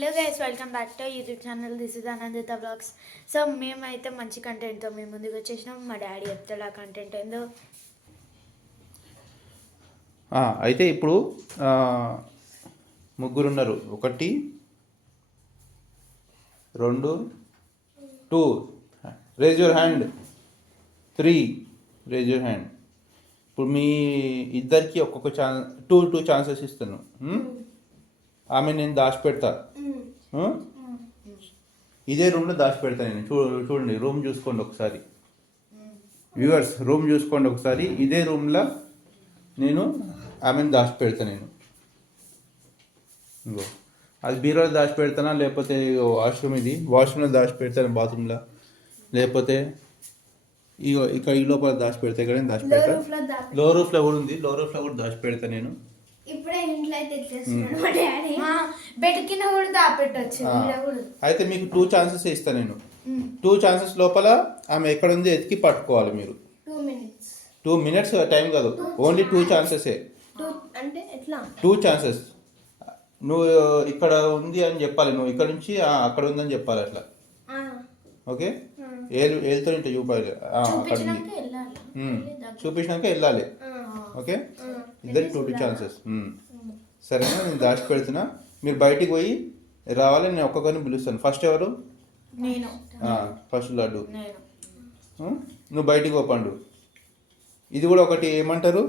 Hello guys, welcome back to YouTube channel. This is Anandita blogs. So మేమైతే మంచి కంటెంట్తో మేము ముందుకు వచ్చేసినాం. మా డాడీ చెప్తాడు ఆ కంటెంట్ ఏందో. అయితే ఇప్పుడు ముగ్గురు ఉన్నారు. 1 2 2 raise your hand. 3 raise your hand. ఇప్పుడు మీ ఇద్దరికి ఒక్కొక్క టూ ఛాన్సెస్ ఇస్తాను. ఆమె నేను దాచిపెడతా. ఇదే రూమ్లో దాచిపెడతా నేను. చూడండి, రూమ్ చూసుకోండి ఒకసారి. వ్యూవర్స్, రూమ్ చూసుకోండి ఒకసారి. ఇదే రూమ్లో నేను ఆమెను దాచిపెడతా. నేను ఇంకో అది బీరోలో దాచిపెడతానా, లేకపోతే వాష్రూమ్లో దాచిపెడతాను, బాత్రూంలో, లేకపోతే ఇగో ఇక్కడ ఈ లోపల దాచిపెడతా. ఇక్కడ దాచిపెడతా. లో రూఫ్లో కూడా ఉంది. లో రూఫ్లో కూడా దాచిపెడతా నేను. ఇప్పుడే ఇంట్లో అయితే బెడ్ కింద కూడా దాపెట్టచ్చు. అయితే మీకు 2 ఛాన్సెస్ ఇస్తాను నేను. 2 ఛాన్సెస్ లోపల ఆమె ఎక్కడ ఉంది ఎతికి పట్టుకోవాలి మీరు. 2 మినిట్స్ టైం కాదు, ఓన్లీ 2 ఛాన్సెసే. అంటే ఎట్లా 2 ఛాన్సెస్. నువ్వు ఇక్కడ ఉంది అని చెప్పాలి, నువ్వు ఇక్కడ నుంచి అక్కడ ఉందని చెప్పాలి, అట్లా. ఓకే, ఏలుతో ఇంట చూపాలి. అక్కడ చూపించినాక వెళ్ళాలి. ఓకే, ఇద్దరికి 2 ఛాన్సెస్. సరేనా? నేను దాచి పెడుతున్నా, మీరు బయటికి పోయి రావాలి. నేను ఒక్కొక్కరిని పిలుస్తాను. ఫస్ట్ ఎవరు? ఫస్ట్ లడ్డు. నువ్వు బయటికి పో పండు. ఇది కూడా ఒకటి ఏమంటారు,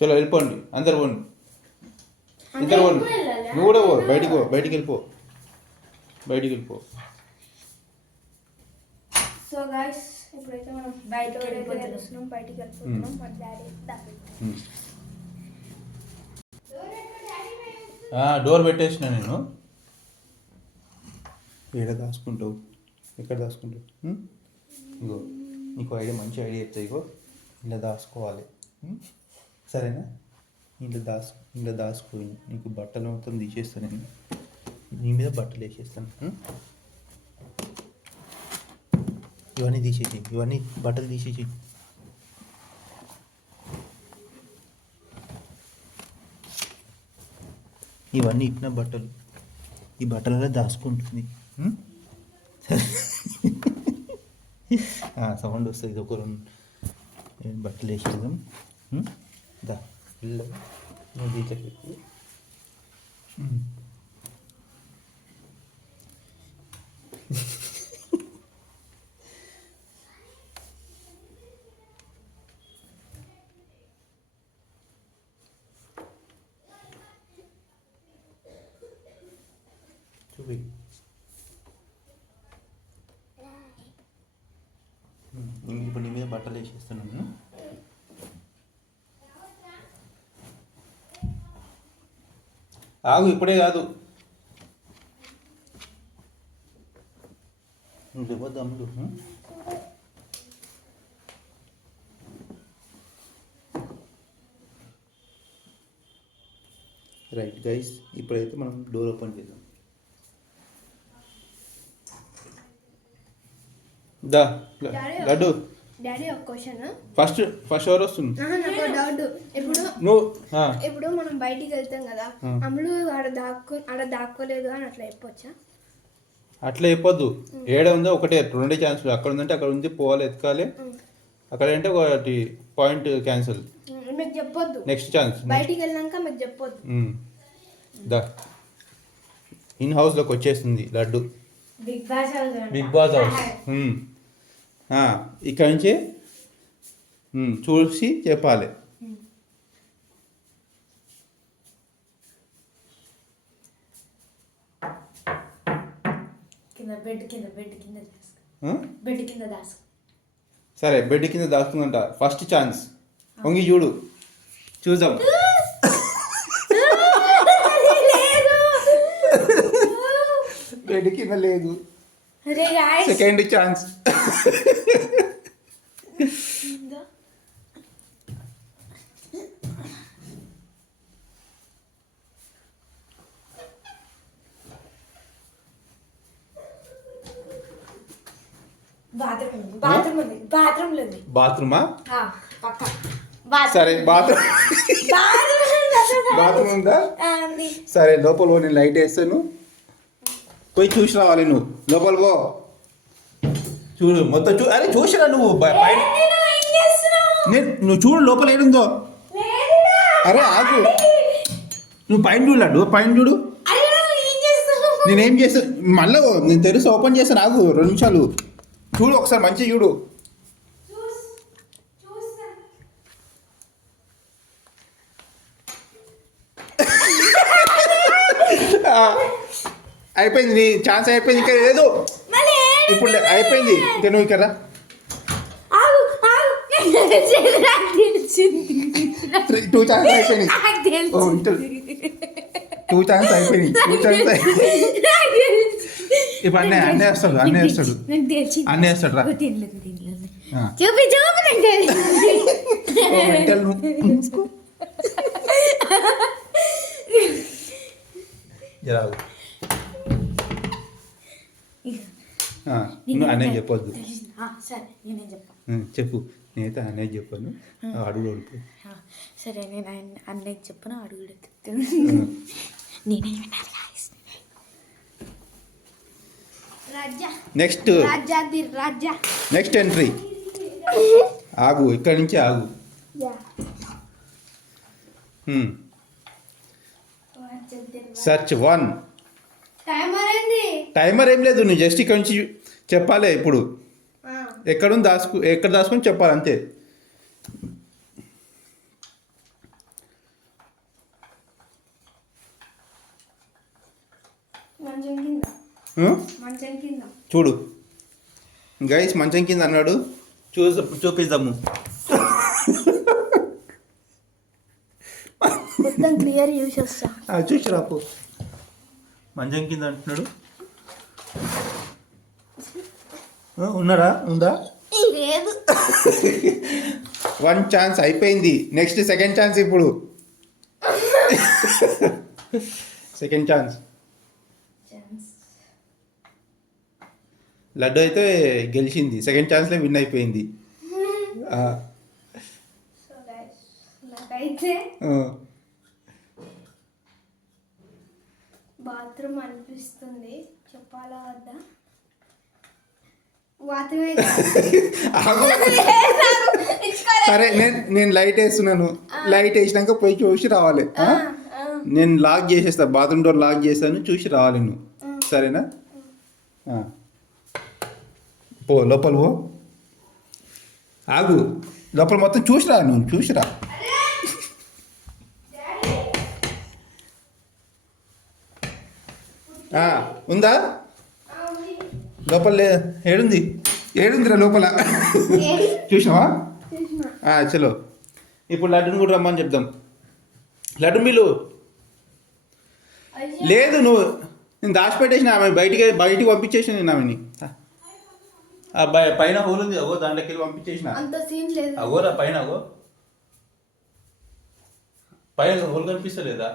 చలో వెళ్ళిపోండి, అందరు పోండి, ఇద్దరు పోండి. నువ్వు కూడా పో, బయటికి పో, బయటికి వెళ్ళిపో, బయటికి వెళ్ళిపో. సో గైస్, ఇప్పుడైతే మనం బయటికి వెళ్ళిపోతున్నాం. డోర్ పెట్టేసిన నేను. ఏడ దాచుకుంటావు, ఎక్కడ దాచుకుంటావు? ఇగో నీకు మంచి ఐడియా చెప్తా. ఇగో ఇలా దాచుకోవాలి, సరేనా? ఇంట్లో దాచుకోయి నీకు బట్టలు మొత్తం తీసేస్తాను నేను. నీ మీద బట్టలు వేసేస్తాను. ఇవన్నీ తీసేసి, ఇవన్నీ బట్టలు తీసేసి. ఇవన్నీ ఇప్పిన బట్టలు ఈ బట్టలలో దాచుకుంటుంది. సౌండ్ వస్తుంది. ఒక 2 బట్టలు వేసేద్దాం. దా పిల్లలు, నువ్వు దీంట్లోకి ఎక్కువ. చూపి. ఇప్పుడు నీ మీద బట్టలు వేసేస్తున్నాను. ఆగు, ఇప్పుడే కాదు. దమ్ములు. రైట్ గైస్, ఇప్పుడైతే మనం డోర్ ఓపెన్ చేద్దాం. లడ్డు, డాడీ ఒక క్వశ్చన్. ఫస్ట్ ఎవరు వస్తుంది? డౌట్. ఇప్పుడు మనం బయటికి వెళ్తాం కదా, అమ్ములు ఆడ దాక్కోలేదు అని అట్లా చెప్పొచ్చా? అట్లా చెప్పొద్దు. ఏడ ఉందో ఒకటే 2 ఛాన్సులు. అక్కడ ఉందంటే అక్కడ ఉంది, పోవాలి, ఎత్తుకాలి. అక్కడ అంటే ఒకటి పాయింట్ క్యాన్సిల్. మీకు చెప్పొద్దు. నెక్స్ట్ ఛాన్స్ బయటికి వెళ్ళాక మీకు చెప్పొద్దు. ఇన్ హౌస్లోకి వచ్చేస్తుంది లడ్డు. Big boss house. ఇక్కడ నుంచి చూసి చెప్పాలి. సరే, బెడ్ కింద దాచుకుందంట. First chance. వంగి చూడు, చూద్దాం. బెడ్ కింద లేదు. Second chance. బాత్రూమా? సరే, బాత్రూమ్. బాత్రూమ్ ఉందా? ఉంది. సరే లోపల పో, నేను లైట్ వేస్తాను. పోయి చూసి రావాలి నువ్వు. లోపల పో, చూడు మొత్తం అరే చూసిరా నువ్వు పైన. నువ్వు చూడు లోపల ఏడుందో. అరే ఆగు, నువ్వు పైన చూడలాడు, పైన చూడు. నేనేం చేస్తాను మళ్ళీ, నేను తెరిచి ఓపెన్ చేస్తాను. ఆగు 2 నిమిషాలు చూడు ఒకసారి, మంచిగా చూడు. అయిపోయింది నీ ఛాన్స్, అయిపోయింది. ఇంకా లేదు ఇప్పుడు, అయిపోయింది. ఇంకా నువ్వు ఇక్కడ 2 ఛాన్స్ అయిపోయినాయి. 2 ఛాన్స్ అయిపోయినాయి. 2 ఛాన్స్ ఇప్పుడు అన్నీ వేస్తాడు, అన్నీ వేస్తాడు, అన్నీ వేస్తాడు. రా నువ్వు అన్నయ్య చెప్పొద్దు. చెప్పు, నేనైతే అన్నయ్య చెప్పాను, అడుగు అడుగు. సరే నేను అన్నయ్య చెప్పను, అడుగు నేనే వినాలి. Next next entry. ఆగు, ఇక్కడి నుంచి ఆగు. సర్చ్ 1. టైమర్ ఏం లేదు, నువ్వు జస్ట్ ఇక్కడ నుంచి చెప్పాలి. ఇప్పుడు ఎక్కడ దాచుకుని చెప్పాలి అంతే. చూడు గైస్, మంచం కింద అన్నాడు. చూపిద్దాము. క్లియర్ యూస్ చేస్తా. చూసి రాపు, మంచం కింద అంటున్నాడు. ఉన్నాడా? ఉందా? లేదు. 1 ఛాన్స్ అయిపోయింది. Next second chance. ఇప్పుడు సెకండ్ ఛాన్స్. లడ్డు అయితే గెలిచింది, సెకండ్ ఛాన్స్లో విన్ అయిపోయింది. బాత్రూమ్ అనిపిస్తుంది, చెప్పాలా వద్దా? సరే నేను లైట్ వేస్తున్నాను. లైట్ వేసినాక పోయి చూసి రావాలి. నేను లాక్ చేసేస్తా, బాత్రూమ్ డోర్ లాక్ చేస్తాను, చూసి రావాలి నువ్వు. సరేనా? పో లోపల పో. ఆగు, లోపల మొత్తం చూసిరా, నువ్వు చూసిరా. ఉందా? లోపల ఏడుందిరా లోపల? చూసినావా? చలో ఇప్పుడు లడ్డుని కూడా రమ్మని చెప్దాం. లడ్డు మీలు లేదు, నువ్వు నేను దాచిపెట్టేసిన ఆమె బయటికి పంపించేసిన. నేను ఆమెని పైన హోల్ ఉంది, అగో దాంట్లోకి వెళ్ళి పంపించేసిన. అగోరా పైన, అగో పైన హోల్ కనిపిస్తలేదా?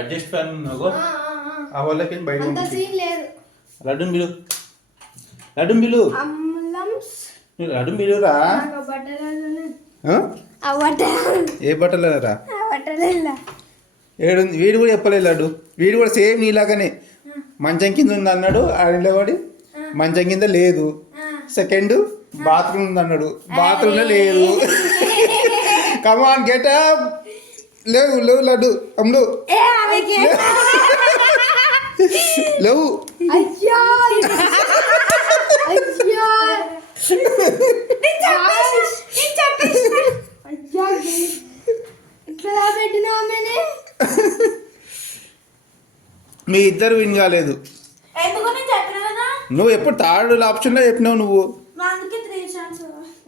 అడ్జస్ట్ ఫ్యాన్ అగో, ఆ హోల్లోకి వెళ్ళి బయట లడ్డుని బిలు, లడ్డుని బిలు, లడ్డుని బిలురా. ఏ బట్టలు రా? ఏడుంది? వీడు కూడా చెప్పలేదు లడ్డు. వీడు కూడా సేమ్ నీలాగానే మంచం కింద ఉంది అన్నాడు. ఆడవాడి మంచం కింద లేదు. సెకండ్ బాత్రూమ్ ఉంది అన్నాడు, బాత్రూమ్లో లేదు. Come on get up. లేవు లేవు లడ్డు, అమ్ముడు లేవు. మీ ఇద్దరు విన్ కాలేదు. నువ్వు ఎప్పుడు థర్డ్ ఆప్షన్లో చెప్పినావు. నువ్వు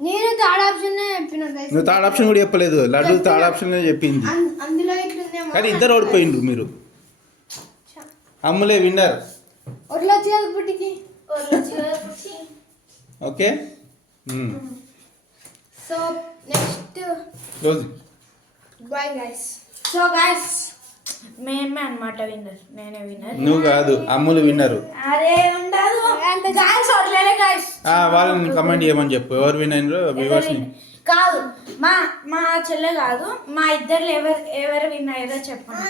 నువ్వు థర్డ్ ఆప్షన్ కూడా చెప్పలేదు. లడ్డు థర్డ్ ఆప్షన్లో చెప్పింది, కానీ ఇద్దరు ఓడిపోయిండు. మీరు అమ్ములే winner. Okay, so next close. Bye guys. So guys మేమే అన్నమాట విన్నర్. నేనే విన్నర్, నువ్వు కాదు. అమ్ములు విన్నరు. అరే ఉండదు గైస్, వదిలేలే గైస్. వాళ్ళని కమెంట్ చేయమని చెప్పు ఎవరు విన్ అయినరో. వ్యూవర్స్ని కాదు మా మా చెల్లె కాదు, మా ఇద్దరు ఎవరు విన్ అయ్యారో చెప్పండి.